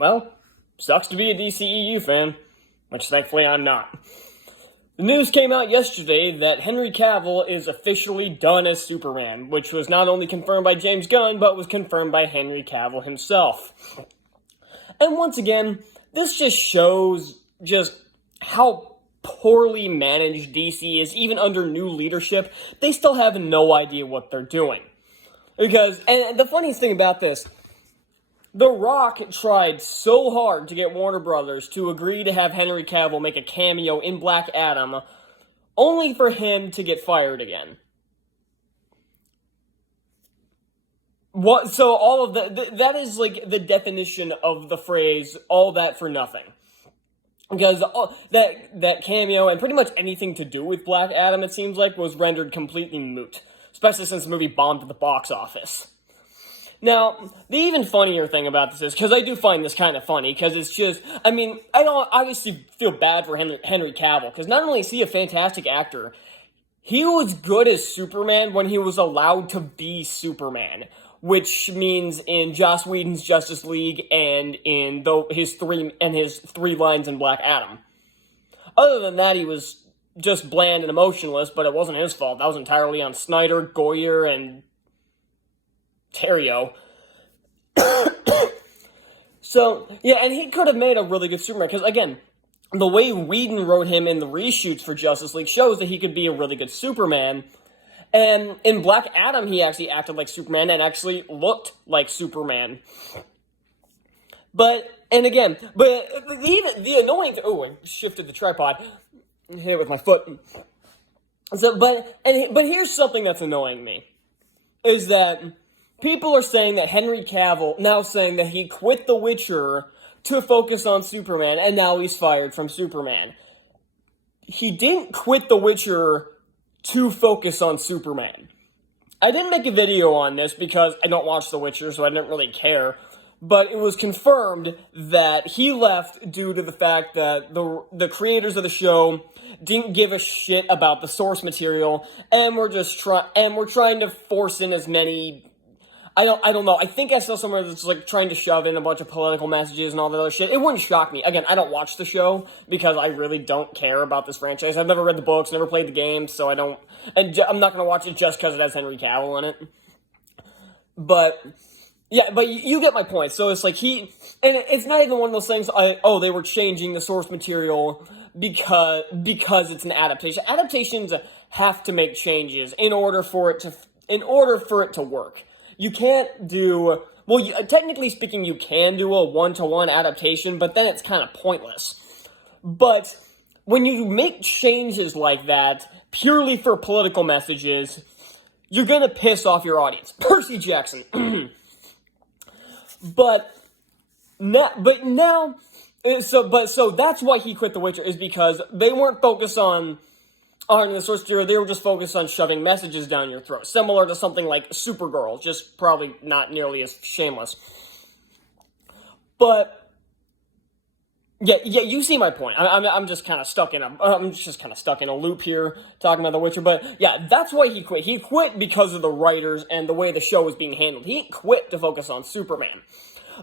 Well, sucks to be a DCEU fan, which thankfully I'm not. The news came out yesterday that Henry Cavill is officially done as Superman, which was not only confirmed by James Gunn, but was confirmed by Henry Cavill himself. And once again, this just shows just how poorly managed DC is, even under new leadership. They still have no idea what they're doing. And the funniest thing about this, The Rock tried so hard to get Warner Brothers to agree to have Henry Cavill make a cameo in Black Adam, only for him to get fired again. What? So all of that is like the definition of the phrase, all that for nothing. Because that cameo and pretty much anything to do with Black Adam, it seems like, was rendered completely moot. Especially since the movie bombed at the box office. Now, the even funnier thing about this is, because I do find this kind of funny, because it's just, I don't obviously feel bad for Henry Cavill, because not only is he a fantastic actor, he was good as Superman when he was allowed to be Superman, which means in Joss Whedon's Justice League and in his three lines in Black Adam. Other than that, he was just bland and emotionless, but it wasn't his fault. That was entirely on Snyder, Goyer, and Terrio. So, yeah, and he could have made a really good Superman, because, again, the way Whedon wrote him in the reshoots for Justice League shows that he could be a really good Superman. And in Black Adam, he actually acted like Superman and actually looked like Superman. But the annoying thing, I shifted the tripod. Hit it with my foot. So, but here's something that's annoying me, is that people are saying that Henry Cavill, now saying that he quit The Witcher to focus on Superman, and now he's fired from Superman. He didn't quit The Witcher to focus on Superman. I didn't make a video on this because I don't watch The Witcher, so I didn't really care. But it was confirmed that he left due to the fact that the creators of the show didn't give a shit about the source material, and we're trying to force in as many. I don't know. I think I saw somewhere that's like trying to shove in a bunch of political messages and all that other shit. It wouldn't shock me. Again, I don't watch the show because I really don't care about this franchise. I've never read the books, never played the game, so I don't. And I'm not going to watch it just because it has Henry Cavill in it. But yeah, but you get my point. So it's like and it's not even one of those things. They were changing the source material because it's an adaptation. Adaptations have to make changes in order for it to work. You can't do, technically speaking, you can do a one-to-one adaptation, but then it's kind of pointless. But when you make changes like that purely for political messages, you're gonna piss off your audience. Percy Jackson. So that's why he quit The Witcher, is because they weren't focused on the source material, they were just focused on shoving messages down your throat. Similar to something like Supergirl, just probably not nearly as shameless. But yeah, you see my point. I'm just kind of stuck in a loop here talking about The Witcher. But yeah, that's why he quit. He quit because of the writers and the way the show was being handled. He didn't quit to focus on Superman.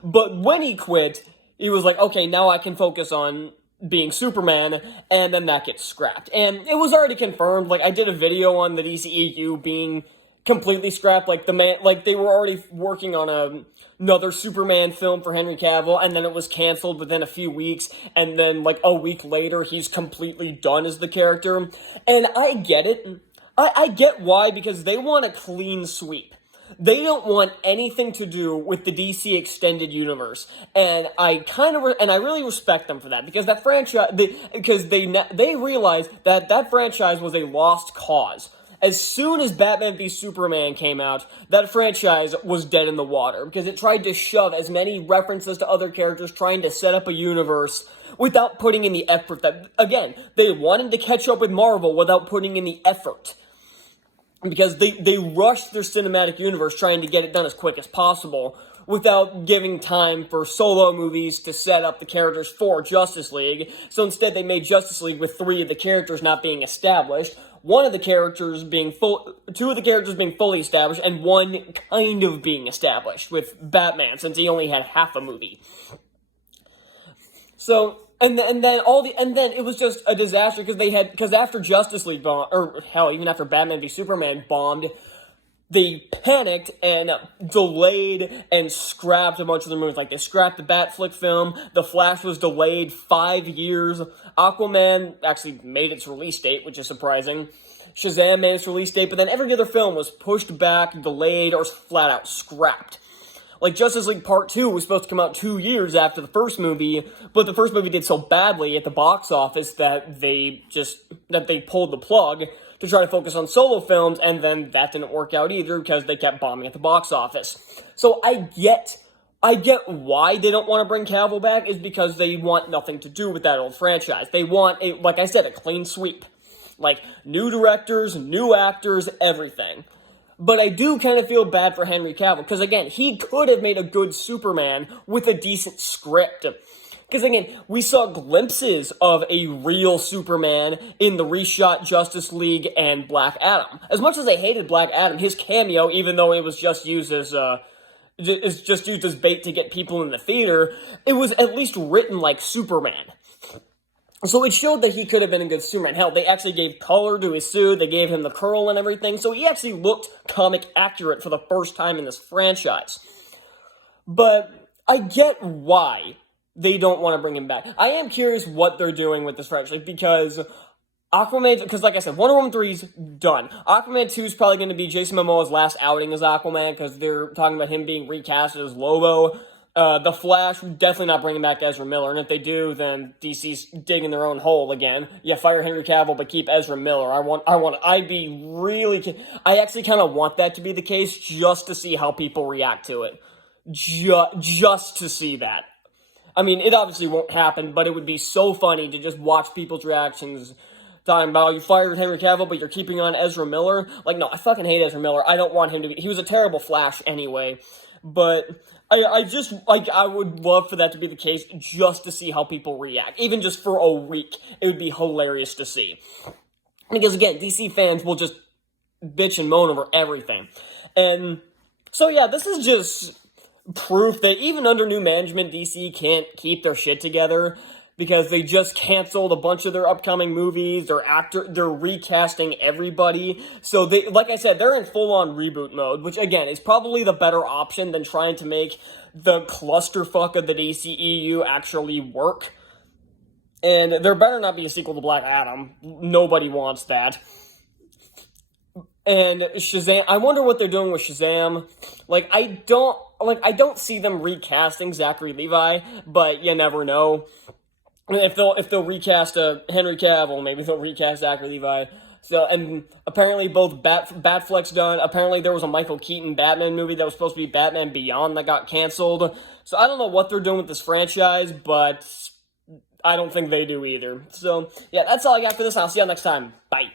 But when he quit, he was like, okay, now I can focus on being Superman, and then that gets scrapped. And it was already confirmed. Like, I did a video on the DCEU being completely scrapped. Like, they were already working on another Superman film for Henry Cavill, and then it was canceled within a few weeks, and then, like, a week later, he's completely done as the character. And I get it. I get why, because they want a clean sweep. They don't want anything to do with the DC Extended Universe, and I really respect them for that, because that franchise, they realized that franchise was a lost cause. As soon as Batman v Superman came out, that franchise was dead in the water, because it tried to shove as many references to other characters, trying to set up a universe without putting in the effort that, again, they wanted to catch up with Marvel without putting in the effort. Because they rushed their cinematic universe trying to get it done as quick as possible without giving time for solo movies to set up the characters for Justice League. So instead they made Justice League with 3 of the characters not being established, two of the characters being fully established, and one kind of being established with Batman, since he only had half a movie. So and then it was just a disaster because after Justice League bombed, or hell, even after Batman v Superman bombed, they panicked and delayed and scrapped a bunch of the movies. Like, they scrapped the Batflick film, The Flash was delayed 5 years, Aquaman actually made its release date, which is surprising, Shazam made its release date, but then every other film was pushed back, delayed, or flat out scrapped. Like, Justice League Part 2 was supposed to come out 2 years after the first movie, but the first movie did so badly at the box office that they pulled the plug to try to focus on solo films, and then that didn't work out either because they kept bombing at the box office. So I get why they don't want to bring Cavill back, is because they want nothing to do with that old franchise. They want, like I said, a clean sweep. Like, new directors, new actors, everything. But I do kind of feel bad for Henry Cavill, because again, he could have made a good Superman with a decent script. Because again, we saw glimpses of a real Superman in the reshot Justice League and Black Adam. As much as I hated Black Adam, his cameo, even though it was just used as bait to get people in the theater, it was at least written like Superman. So it showed that he could have been a good Superman. Hell, they actually gave color to his suit, they gave him the curl and everything, so he actually looked comic accurate for the first time in this franchise. But I get why they don't want to bring him back. I am curious what they're doing with this franchise, because like I said, Wonder Woman 3's done. Aquaman 2 is probably going to be Jason Momoa's last outing as Aquaman, because they're talking about him being recast as Lobo. The Flash, definitely not bringing back Ezra Miller, and if they do, then DC's digging their own hole again. Yeah, fire Henry Cavill, but keep Ezra Miller. I actually kind of want that to be the case, just to see how people react to it. Just to see that. I mean, it obviously won't happen, but it would be so funny to just watch people's reactions talking about, you fired Henry Cavill, but you're keeping on Ezra Miller. Like, no, I fucking hate Ezra Miller. I don't want him to be. He was a terrible Flash anyway, but I would love for that to be the case, just to see how people react. Even just for a week, it would be hilarious to see. Because again, DC fans will just bitch and moan over everything. And so yeah, this is just proof that even under new management, DC can't keep their shit together, because they just canceled a bunch of their upcoming movies. They're recasting everybody. So they, like I said, they're in full-on reboot mode, which again is probably the better option than trying to make the clusterfuck of the DCEU actually work. And there better not be a sequel to Black Adam. Nobody wants that. And Shazam, I wonder what they're doing with Shazam. I don't see them recasting Zachary Levi, but you never know. If they'll recast Henry Cavill, maybe they'll recast Zachary Levi. So, and apparently both Batfleck's done. Apparently there was a Michael Keaton Batman movie that was supposed to be Batman Beyond that got canceled. So I don't know what they're doing with this franchise, but I don't think they do either. So yeah, that's all I got for this. I'll see y'all next time. Bye.